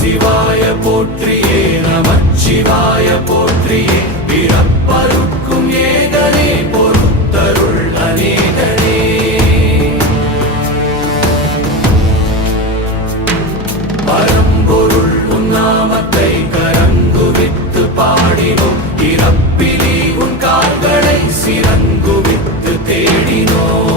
சிவாய போற்றியே நமச்சிவாய போற்றியே பிறப்பருக்கும் ஏகனே பொறுத்தருள் அநேகனே பரம்பொருள் உன்னாமத்தை கரங்குவித்து பாடினோம் இறப்பிலி உன் கால்களை சிறங்குவித்து தேடினோம்